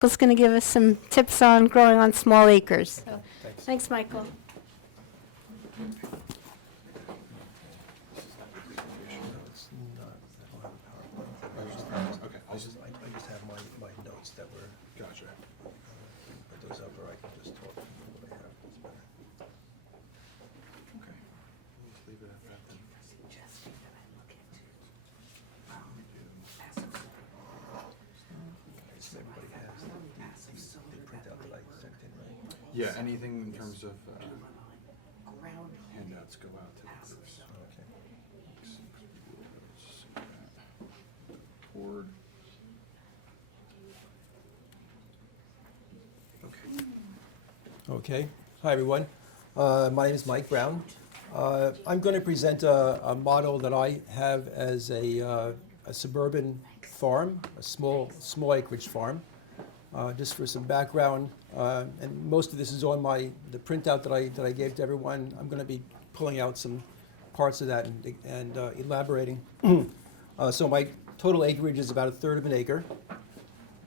Michael's going to give us some tips on growing on small acres. So, thanks, Michael. Okay, I just have my notes that were, gotcha. put those up, or I can just talk what I have. It's better. Okay. We'll just leave it at that then. Does everybody has the printout that I sent in, right? Yeah, anything in terms of handouts go out to the groups. Okay. Board. Okay. Okay. Hi, everyone. My name is Mike Brown. I'm going to present a model that I have as a suburban farm, a small acreage farm. Just for some background, and most of this is on the printout that I gave to everyone. I'm going to be pulling out some parts of that and elaborating. So my total acreage is about 1/3 of an acre.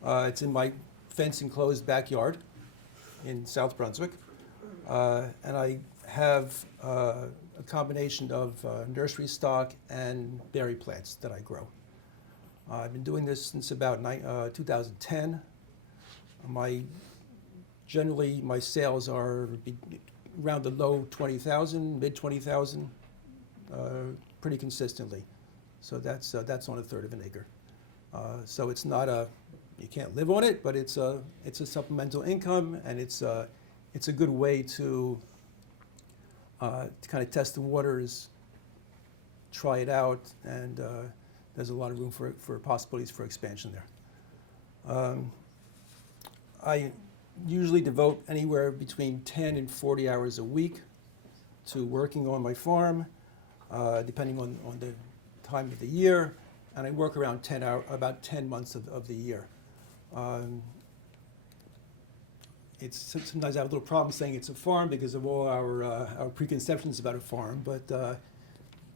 It's in my fence-enclosed backyard in South Brunswick, and I have a combination of nursery stock and berry plants that I grow. I've been doing this since about 2010. Generally, my sales are around the low 20,000, mid 20,000, pretty consistently. So that's on 1/3 of an acre. So it's not you can't live on it, but it's a supplemental income, and it's a good way to kind of test the waters, try it out, and there's a lot of room for possibilities for expansion there. I usually devote anywhere between 10 and 40 hours a week to working on my farm, depending on the time of the year, and I work around about 10 months of the year. Sometimes I have a little problem saying it's a farm because of all our preconceptions about a farm, but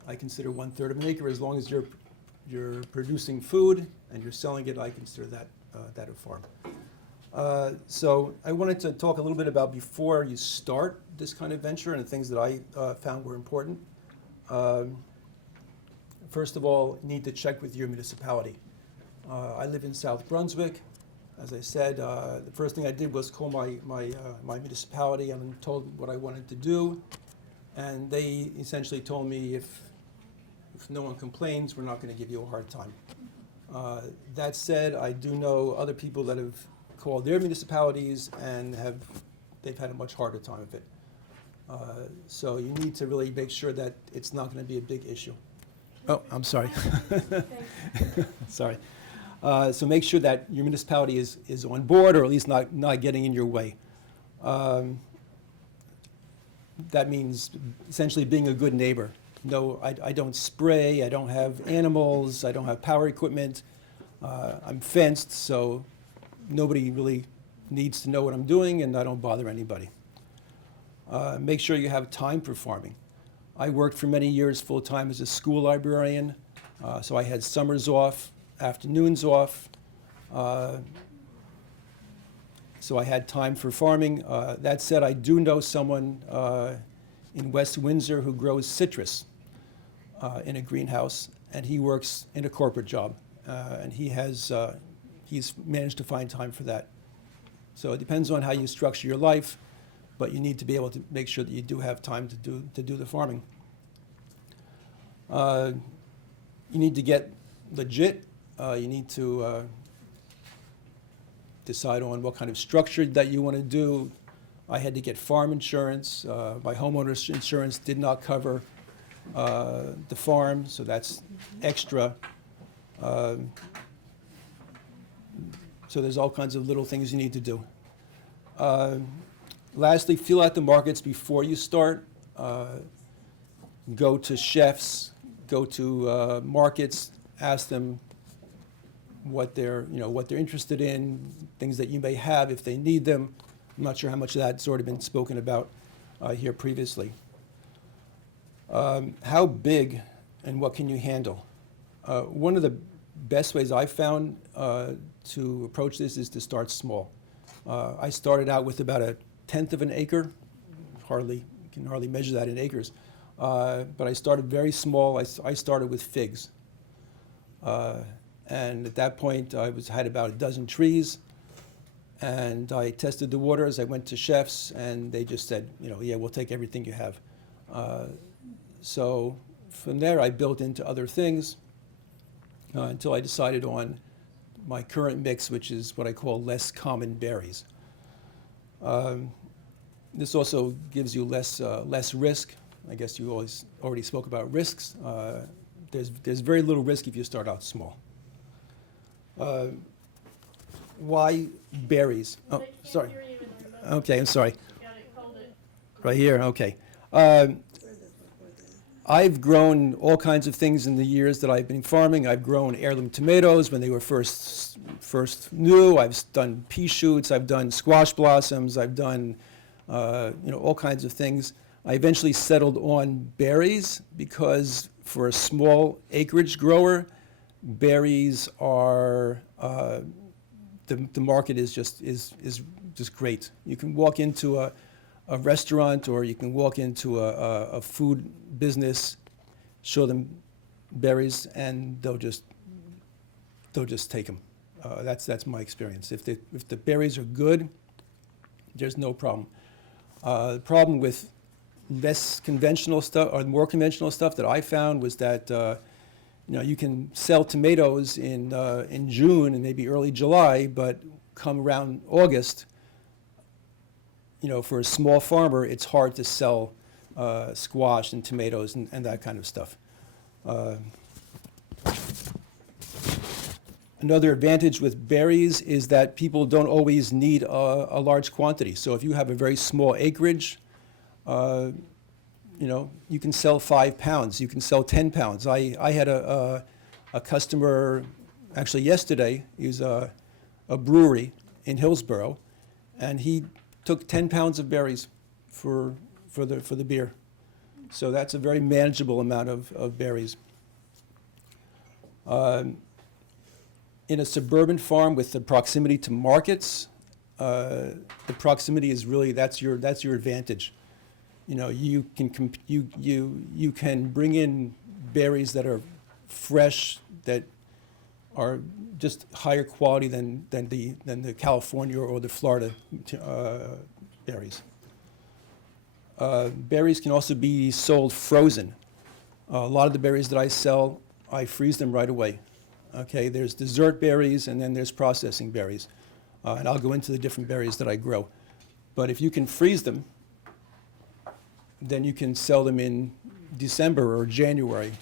I consider 1/3 of an acre, as long as you're producing food and you're selling it, I consider that a farm. So I wanted to talk a little bit about before you start this kind of venture and the things that I found were important. First of all, you need to check with your municipality. I live in South Brunswick. As I said, the first thing I did was call my municipality and told what I wanted to do, and they essentially told me if no one complains, we're not going to give you a hard time. That said, I do know other people that have called their municipalities and they've had a much harder time of it. So you need to really make sure that it's not going to be a big issue. Oh, I'm sorry. Sorry. So make sure that your municipality is on board, or at least not getting in your way. That means essentially being a good neighbor. No, I don't spray, I don't have animals, I don't have power equipment. I'm fenced, so nobody really needs to know what I'm doing, and I don't bother anybody. Make sure you have time for farming. I worked for many years full-time as a school librarian, so I had summers off, afternoons off, so I had time for farming. That said, I do know someone in West Windsor who grows citrus in a greenhouse, and he works in a corporate job, and he's managed to find time for that. So it depends on how you structure your life, but you need to be able to make sure that you do have time to do the farming. You need to get legit. You need to decide on what kind of structure that you want to do. I had to get farm insurance. My homeowner's insurance did not cover the farm, so that's extra. So there's all kinds of little things you need to do. Lastly, feel out the markets before you start. Go to chefs, go to markets, ask them what they're interested in, things that you may have if they need them. I'm not sure how much of that's already been spoken about here previously. How big and what can you handle? One of the best ways I've found to approach this is to start small. I started out with about 1/10 of an acre. You can hardly measure that in acres. But I started very small. I started with figs. And at that point, I had about a dozen trees. And I tested the waters. I went to chefs, and they just said, yeah, we'll take everything you have. So from there, I built into other things until I decided on my current mix, which is what I call less common berries. This also gives you less risk. I guess you already spoke about risks. There's very little risk if you start out small. Why berries? Oh, sorry. Okay, I'm sorry. Right here, okay. I've grown all kinds of things in the years that I've been farming. I've grown heirloom tomatoes when they were first new. I've done pea shoots. I've done squash blossoms. I've done all kinds of things. I eventually settled on berries because for a small acreage grower, berries are the market is just great. You can walk into a restaurant or you can walk into a food business, show them berries, and they'll just take them. That's my experience. If the berries are good, there's no problem. The problem with less conventional stuff or more conventional stuff that I found was that you can sell tomatoes in June and maybe early July, but come around August, for a small farmer, it's hard to sell squash and tomatoes and that kind of stuff. Another advantage with berries is that people don't always need a large quantity. So if you have a very small acreage, you can sell 5 pounds, you can sell 10 pounds. I had a customer actually yesterday. He was a brewery in Hillsborough, and he took 10 pounds of berries for the beer. So that's a very manageable amount of berries. In a suburban farm with the proximity to markets, the proximity is really, that's your advantage. You can bring in berries that are fresh, that are just higher quality than the California or the Florida berries. Berries can also be sold frozen. A lot of the berries that I sell, I freeze them right away. Okay, there's dessert berries and then there's processing berries. And I'll go into the different berries that I grow. But if you can freeze them, then you can sell them in December or January.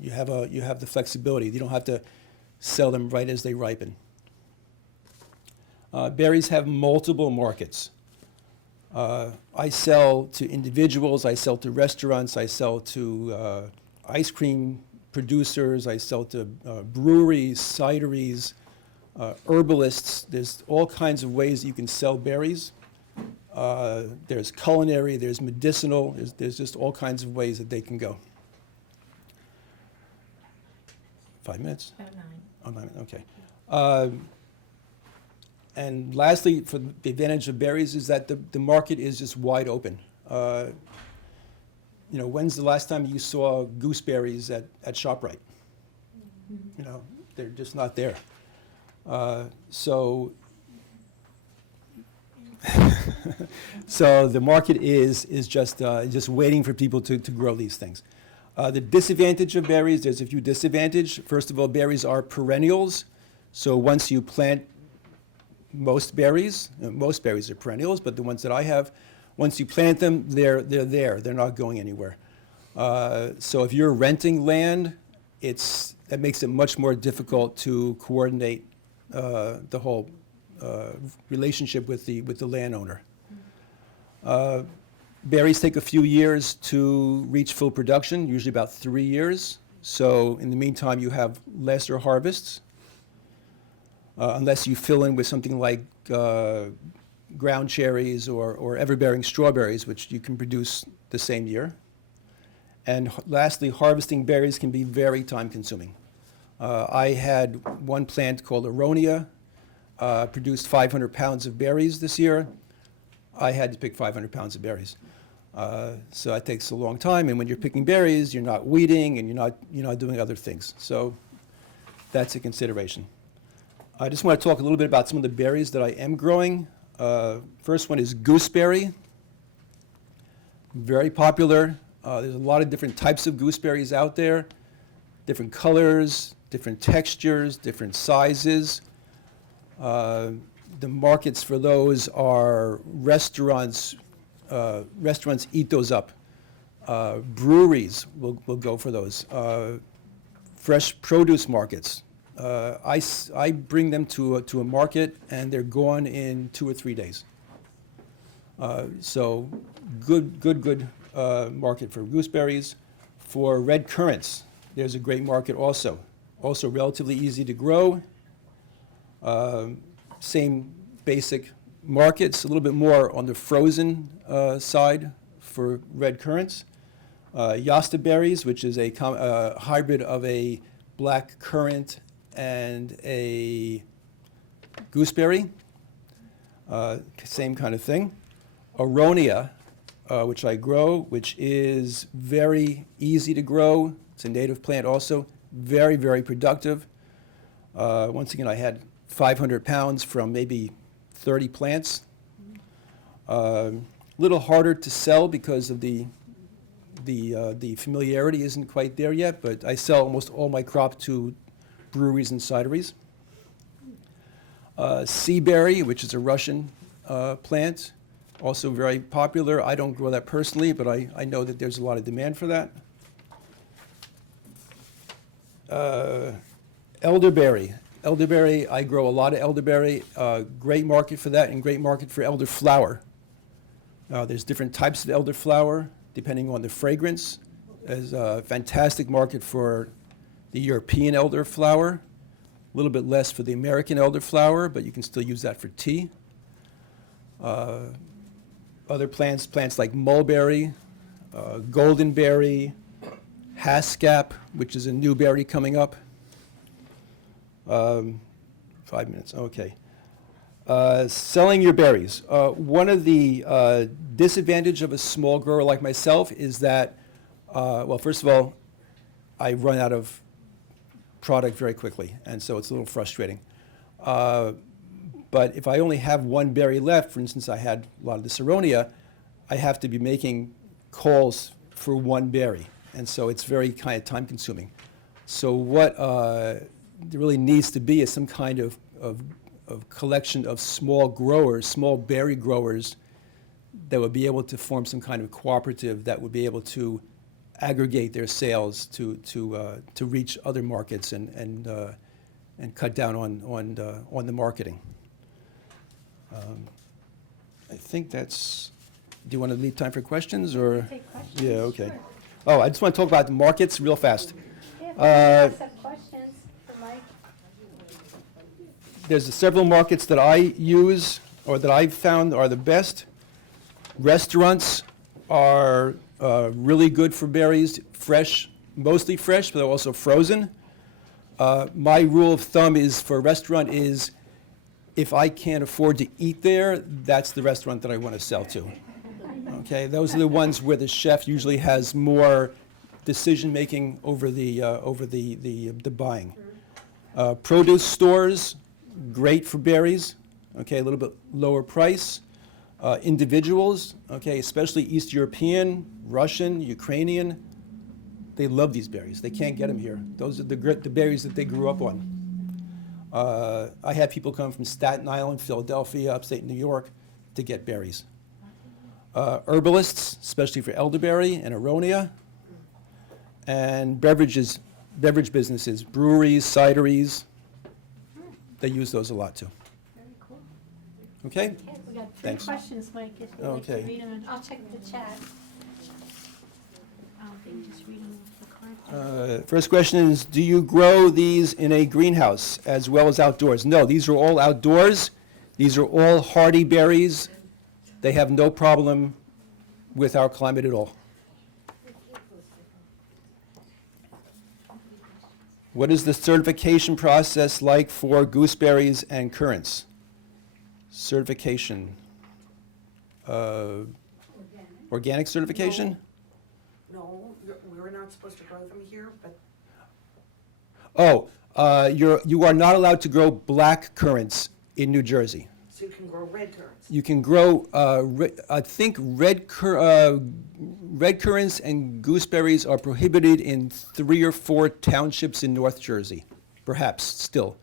You have the flexibility. You don't have to sell them right as they ripen. Berries have multiple markets. I sell to individuals, I sell to restaurants, I sell to ice cream producers, I sell to breweries, cideries, herbalists. There's all kinds of ways you can sell berries. There's culinary, there's medicinal, there's just all kinds of ways that they can go. 5 minutes? About 9. Oh, 9, okay. And lastly, for the advantage of berries is that the market is just wide open. When's the last time you saw gooseberries at ShopRite? Mm-hmm. They're just not there. So the market is just waiting for people to grow these things. The disadvantage of berries, there's a few disadvantages. First of all, berries are perennials. So once you plant most berries are perennials, but the ones that I have, once you plant them, they're there. They're not going anywhere. So if you're renting land, that makes it much more difficult to coordinate the whole relationship with the landowner. Berries take a few years to reach full production, usually about 3 years. So in the meantime, you have lesser harvests, unless you fill in with something like ground cherries or ever-bearing strawberries, which you can produce the same year. And lastly, harvesting berries can be very time-consuming. I had one plant called Aronia, produced 500 pounds of berries this year. I had to pick 500 pounds of berries. So that takes a long time, and when you're picking berries, you're not weeding and you're not doing other things. So that's a consideration. I just want to talk a little bit about some of the berries that I am growing. First one is gooseberry. Very popular. There's a lot of different types of gooseberries out there, different colors, different textures, different sizes. The markets for those are restaurants. Restaurants eat those up. Breweries will go for those. Fresh produce markets. I bring them to a market, and they're gone in 2 or 3 days. So good market for gooseberries. For red currants, there's a great market also. Also relatively easy to grow. Same basic markets, a little bit more on the frozen side for red currants. Yasta berries, which is a hybrid of a black currant and a gooseberry. Same kind of thing. Aronia, which I grow, which is very easy to grow. It's a native plant also, very, very productive. Once again, I had 500 pounds from maybe 30 plants. A little harder to sell because of the familiarity isn't quite there yet, but I sell almost all my crop to breweries and cideries. Sea berry, which is a Russian plant, also very popular. I don't grow that personally, but I know that there's a lot of demand for that. Elderberry. Elderberry, I grow a lot of elderberry. Great market for that, and great market for elderflower. There's different types of elderflower depending on the fragrance. There's a fantastic market for the European elderflower. A little bit less for the American elderflower, but you can still use that for tea. Other plants like mulberry, goldenberry, haskap, which is a new berry coming up. 5 minutes, okay. Selling your berries. One of the disadvantages of a small grower like myself is that, well, first of all, I run out of product very quickly, and so it's a little frustrating. But if I only have one berry left, for instance, I had a lot of this Aronia, I have to be making calls for one berry, and so it's very kind of time consuming. So what there really needs to be is some kind of collection of small growers, small berry growers that would be able to form some kind of cooperative that would be able to aggregate their sales to reach other markets and cut down on the marketing. I think that's. Do you want to leave time for questions or? Take questions. Yeah. Okay. Sure. Oh, I just want to talk about the markets real fast. Yeah, if anyone have questions for Mike. There's several markets that I use or that I've found are the best. Restaurants are really good for berries, fresh, mostly fresh, but they're also frozen. My rule of thumb is for a restaurant is if I can't afford to eat there, that's the restaurant that I want to sell to. Okay, those are the ones where the chef usually has more decision-making over the buying. Produce stores, great for berries, okay, a little bit lower price. Individuals, okay, especially East European, Russian, Ukrainian, they love these berries. They can't get them here. Those are the berries that they grew up on. I had people come from Staten Island, Philadelphia, upstate New York to get berries. Herbalists, especially for elderberry and aronia. And beverage businesses, breweries, cideries, they use those a lot too. Very cool. Okay? Okay, we got 3 Thanks. questions, Mike, if you'd like to Okay. read them, and I'll check the chat. Just read them off the card. First question is, do you grow these in a greenhouse as well as outdoors? No, these are all outdoors. These are all hardy berries. They have no problem with our climate at all. What is the certification process like for gooseberries and currants? Certification. Organic certification? No, we're not supposed to grow them here, but Oh, you are not allowed to grow black currants in New Jersey. so you can grow red currants. You can grow, I think red currants and gooseberries are prohibited in 3 or 4 townships in North Jersey, perhaps still.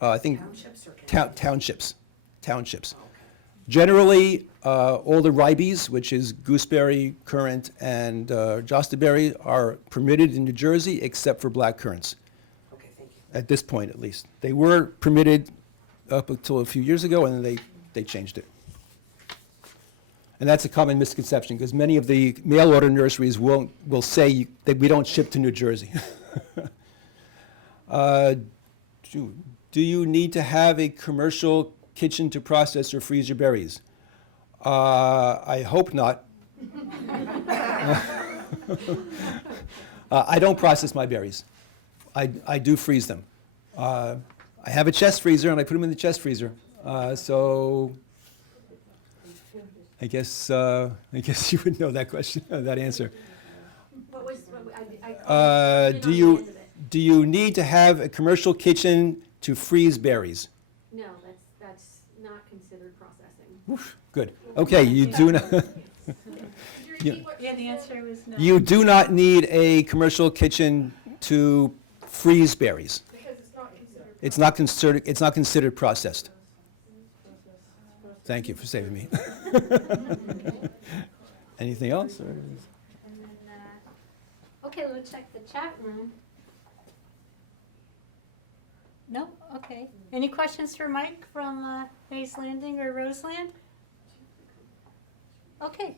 I think Townships or counties? townships. Generally, all the ribes, which is gooseberry, currant, and jostaberry, are permitted in New Jersey except for black currants, Okay, thank you. at this point at least. They were permitted up until a few years ago, and then they changed it. And that's a common misconception, because many of the mail-order nurseries will say that we don't ship to New Jersey. Do you need to have a commercial kitchen to process or freeze your berries? I hope not. I don't process my berries. I do freeze them. I have a chest freezer, and I put them in the chest freezer. So I guess you would know that question, that answer. What was, I Do you need to have a commercial kitchen to freeze berries? No, that's not considered processing. Oof, good. Okay, you do not. Yeah, the answer was no. You do not need a commercial kitchen to freeze berries. Because it's not considered. It's not considered processed. Thank you for saving me. Anything else? Or? And then, okay, we'll check the chat room. No? Okay. Any questions for Mike from Hayes Landing or Roseland? Okay,